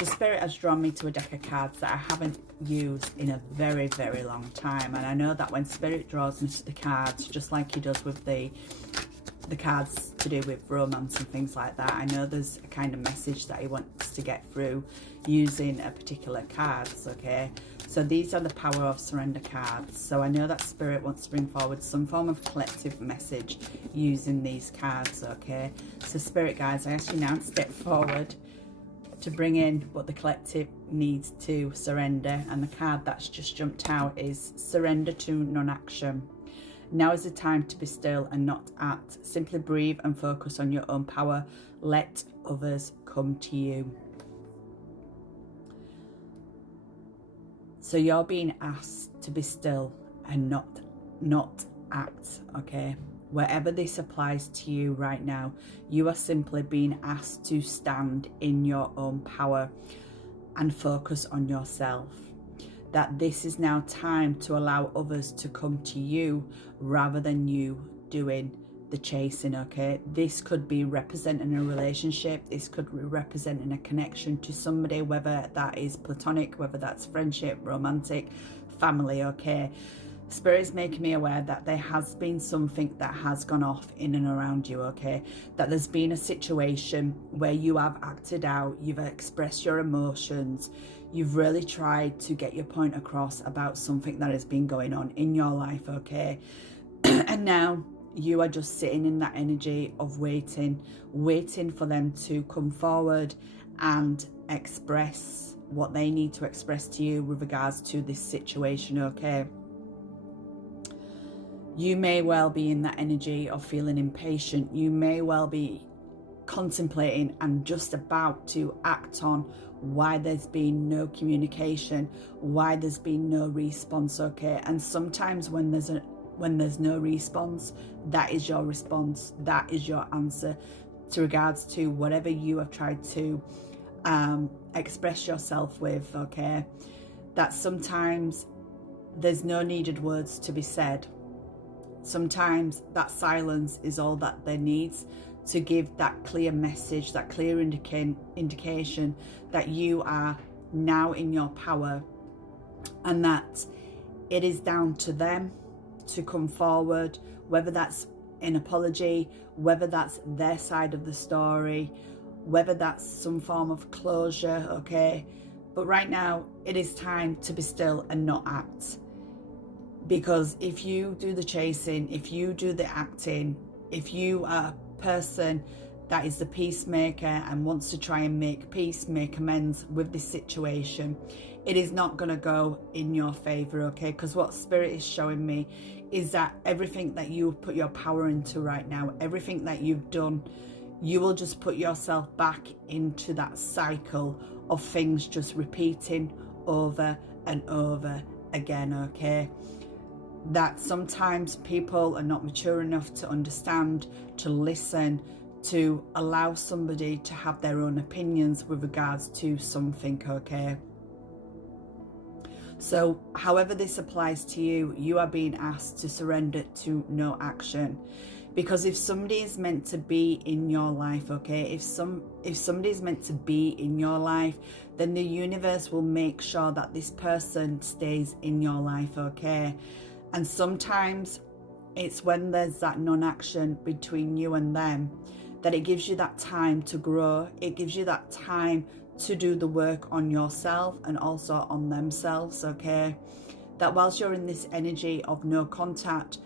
So Spirit has drawn me to a deck of cards that I haven't used in a very, very long time. And I know that when Spirit draws me to the cards, just like he does with the cards to do with romance and things like that, I know there's a kind of message that he wants to get through using a particular cards, okay? So these are the Power of Surrender cards. So I know that Spirit wants to bring forward some form of collective message using these cards, okay? So Spirit guides, I ask you now to step forward to bring in what the collective needs to surrender. And the card that's just jumped out is surrender to non-action. Now is the time to be still and not act. Simply breathe and focus on your own power. Let others come to you. So you're being asked to be still and not act, okay? Wherever this applies to you right now, you are simply being asked to stand in your own power and focus on yourself. That this is now time to allow others to come to you rather than you doing the chasing, okay? This could be representing a relationship. This could be representing a connection to somebody, whether that is platonic, whether that's friendship, romantic, family, okay? Spirit is making me aware that there has been something that has gone off in and around you, okay? That there's been a situation where you have acted out, you've expressed your emotions, you've really tried to get your point across about something that has been going on in your life, okay? And now you are just sitting in that energy of waiting for them to come forward and express what they need to express to you with regards to this situation, okay? You may well be in that energy of feeling impatient. You may well be contemplating and just about to act on why there's been no communication, why there's been no response, okay? And sometimes when there's no response, that is your response, that is your answer to regards to whatever you have tried to express yourself with, okay? That sometimes there's no needed words to be said. Sometimes that silence is all that there needs to give that clear message, that clear indication that you are now in your power, and that it is down to them to come forward, whether that's an apology, whether that's their side of the story, whether that's some form of closure, okay? But right now, it is time to be still and not act. Because if you do the chasing, if you do the acting, if you are a person that is the peacemaker and wants to try and make peace, make amends with this situation, it is not going to go in your favor, okay? Because what Spirit is showing me is that everything that you've put your power into right now, everything that you've done, you will just put yourself back into that cycle of things just repeating over and over again, okay? That sometimes people are not mature enough to understand, to listen, to allow somebody to have their own opinions with regards to something, okay? So however this applies to you, you are being asked to surrender to no action. Because if somebody is meant to be in your life, okay, if somebody is meant to be in your life, then the universe will make sure that this person stays in your life, okay? And sometimes it's when there's that non-action between you and them that it gives you that time to grow. It gives you that time to do the work on yourself and also on themselves, okay? That whilst you're in this energy of no contact,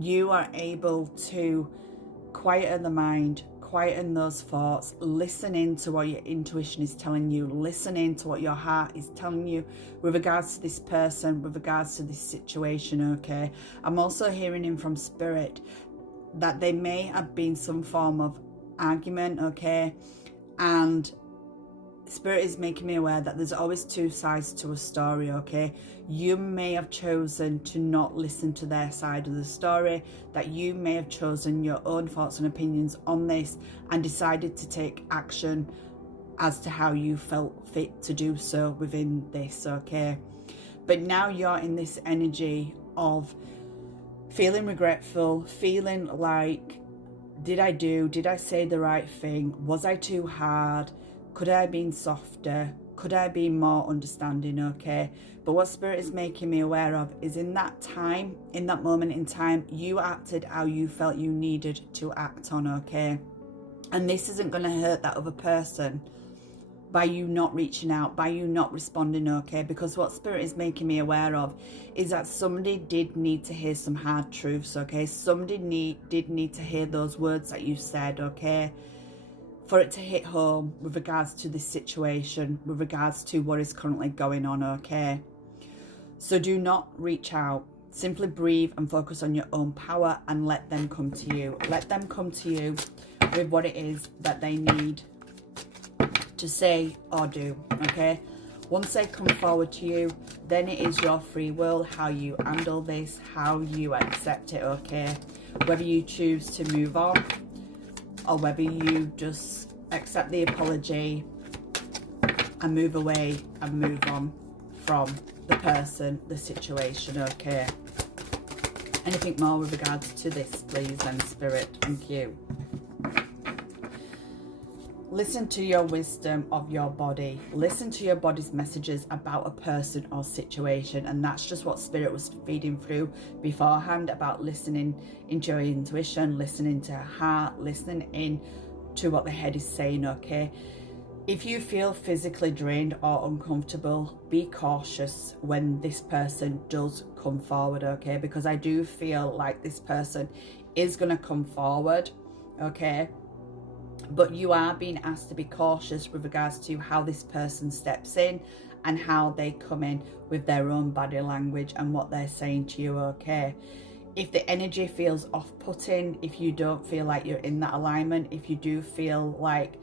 you are able to quieten the mind, quieten those thoughts, listen into what your intuition is telling you, listen into what your heart is telling you with regards to this person, with regards to this situation, okay? I'm also hearing in from Spirit that there may have been some form of argument, okay? And Spirit is making me aware that there's always two sides to a story, okay? You may have chosen to not listen to their side of the story, that you may have chosen your own thoughts and opinions on this and decided to take action as to how you felt fit to do so within this, okay? But now you're in this energy of feeling regretful, feeling like, did I say the right thing? Was I too hard? Could I have been softer? Could I have been more understanding? Okay. But what Spirit is making me aware of is in that time, in that moment in time, you acted how you felt you needed to act on. Okay. And this isn't going to hurt that other person by you not reaching out, by you not responding, okay? Because what Spirit is making me aware of is that somebody did need to hear some hard truths, okay? Somebody did need to hear those words that you said, okay? For it to hit home with regards to this situation, with regards to what is currently going on, okay? So do not reach out. Simply breathe and focus on your own power and let them come to you. Let them come to you with what it is that they need to say or do, okay? Once they come forward to you, then it is your free will how you handle this, how you accept it, okay? Whether you choose to move on or whether you just accept the apology and move away and move on from the person, the situation, okay? Anything more with regards to this, please, then, Spirit? Thank you. Listen to your wisdom of your body. Listen to your body's messages about a person or situation. And that's just what Spirit was feeding through beforehand, about listening into your intuition, listening to your heart, listening in to what the head is saying, okay? If you feel physically drained or uncomfortable, be cautious when this person does come forward, okay? Because I do feel like this person is going to come forward, okay? But you are being asked to be cautious with regards to how this person steps in and how they come in with their own body language and what they're saying to you, okay? If the energy feels off-putting, if you don't feel like you're in that alignment, if you do feel like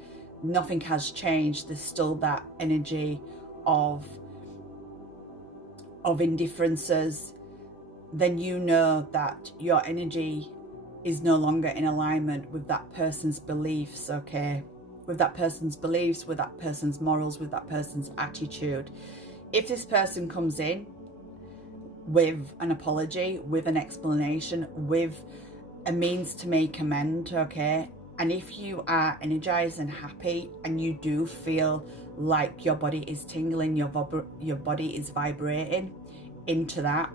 nothing has changed, there's still that energy of indifferences, then you know that your energy is no longer in alignment with that person's beliefs, okay? With that person's beliefs, with that person's morals, with that person's attitude. If this person comes in with an apology, with an explanation, with a means to make amends, okay? And if you are energized and happy and you do feel like your body is tingling, your body is vibrating into that,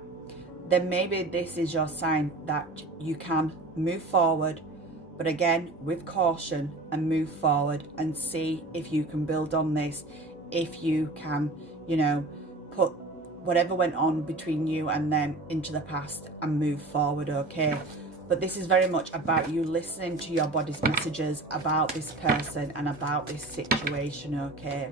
then maybe this is your sign that you can move forward, but again, with caution, and move forward and see if you can build on this, if you can, you know, put whatever went on between you and them into the past and move forward, okay? But this is very much about you listening to your body's messages about this person and about this situation, okay?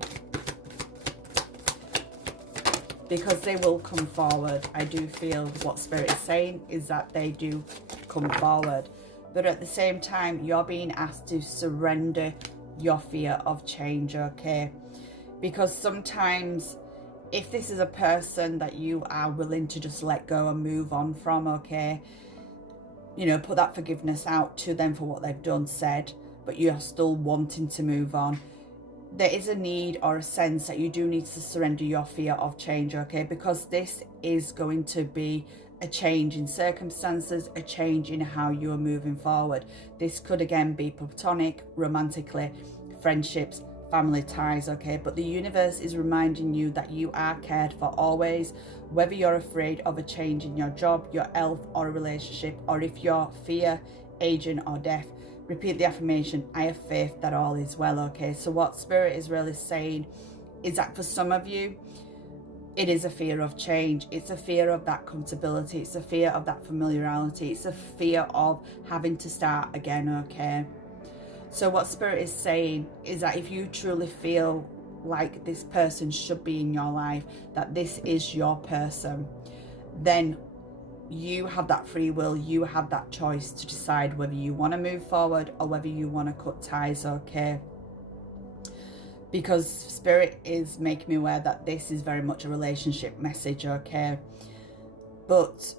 Because they will come forward. I do feel what Spirit is saying is that they do come forward. But at the same time, you're being asked to surrender your fear of change, okay? Because sometimes if this is a person that you are willing to just let go and move on from, okay, you know, put that forgiveness out to them for what they've done, said, but you're still wanting to move on, there is a need or a sense that you do need to surrender your fear of change, okay? Because this is going to be a change in circumstances, a change in how you are moving forward. This could again be platonic, romantically, friendships, family ties, okay? But the universe is reminding you that you are cared for always, whether you're afraid of a change in your job, your health, or a relationship, or if you're fear, aging, or death. Repeat the affirmation, I have faith that all is well, okay? So what Spirit is really saying is that for some of you, it is a fear of change. It's a fear of that comfortability. It's a fear of that familiarity. It's a fear of having to start again, okay? So what Spirit is saying is that if you truly feel like this person should be in your life, that this is your person, then you have that free will, you have that choice to decide whether you want to move forward or whether you want to cut ties, okay? Because Spirit is making me aware that this is very much a relationship message, okay? But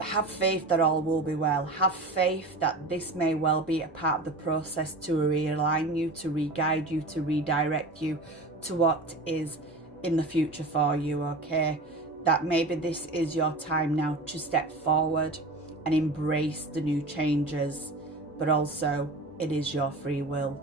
have faith that all will be well. Have faith that this may well be a part of the process to realign you, to re-guide you, to redirect you to what is in the future for you, okay? That maybe this is your time now to step forward and embrace the new changes, but also it is your free will.